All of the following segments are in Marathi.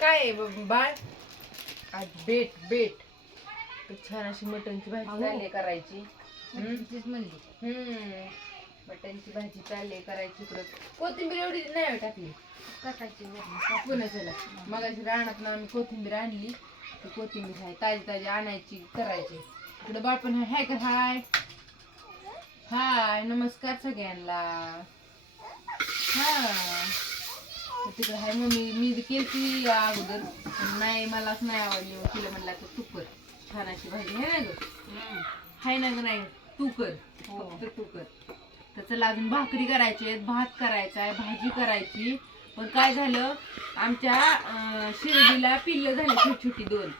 काय बाळ? आज बेट बेट. तर छान अशी मटणची भाजी. चालली करायची? तीच म्हणली. हम्म. मटणची भाजी चालली करायची इकडं. कोथिंबीर एवढी नाही हो टाकली. टाकायची. पुण्याच्याला मग रानात आम्ही कोथिंबीर आणली. ती कोथिंबीर आहे ताजी ताजी आणायची करायची. इकडं बाळपण हाय हाय का? हाय. हाय. नमस्कार सगळ्यांना. हा. तिकडे हाय. मम्मी मी बी केलती अगोदर नाही मलाच नाही आवडली. मग तिला म्हणलं आता तू कर. छान अशी भाजी आहे ना ग. हाय ना ग नाही? तू कर. हो. फक्त तू कर. तर चला अजून भाकरी करायची आहेत भात करायचा आहे भाजी करायची. पण काय झालं आमच्या शिर्डीला पिल्लं झाले छोटी छोटी दोन.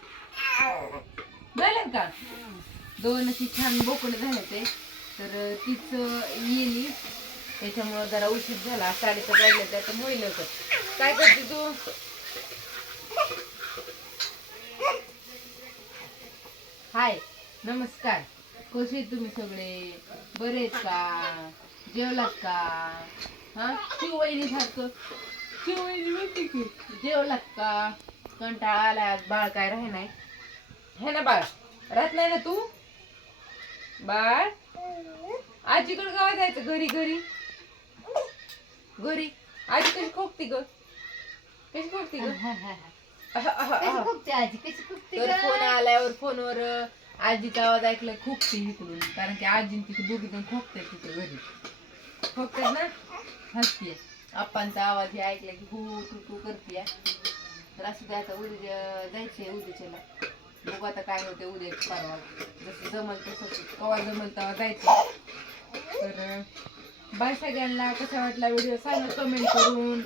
झालं का? दोन अशी छान बोकडं झाले ते. तर तीच येली त्याच्यामुळं जरा उशीर झाला. साडेचा तर होईल लवकर काय करते तू? हाय नमस्कार. कसे तुम्ही सगळे? बरे का? जेवलात का? हा? शिववहिनी सारखं शिववहिनी म्हणते की. जेवलात का? कंटाळा आज. बाळ काय राहे नाही? हे ना बाळ. राहत नाही ना तू? बाळ? आजीकडे गावात जायचं घरी घरी. घरी. आजी कशी खोकती ग? कशी खोकती ग? हा, हा, हा. कशी आजी? कशी तर गं? फोन आल्यावर फोनवर आजीचा आवाज ऐकला खूप ती इकडून. कारण की आजी तिथे दोघी जण खोकतात तिथे घरी. खोकतात ना? हसतीये. आप्पांचा आवाज हे ऐकला की हू तू तू करतीये. तर असं द्यायचं उद्या जायचंय उद्याच्याला. बघू आता काय होते उद्या परवा. जसं जमल तसं. कवा जमल तेव्हा जायचं. तर बाय सगळ्यांना कसा वाटला व्हिडिओ सांगा कमेंट करून.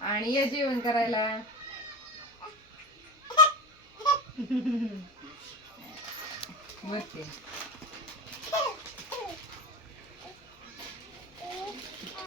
आणि या जेवण करायला. वरते.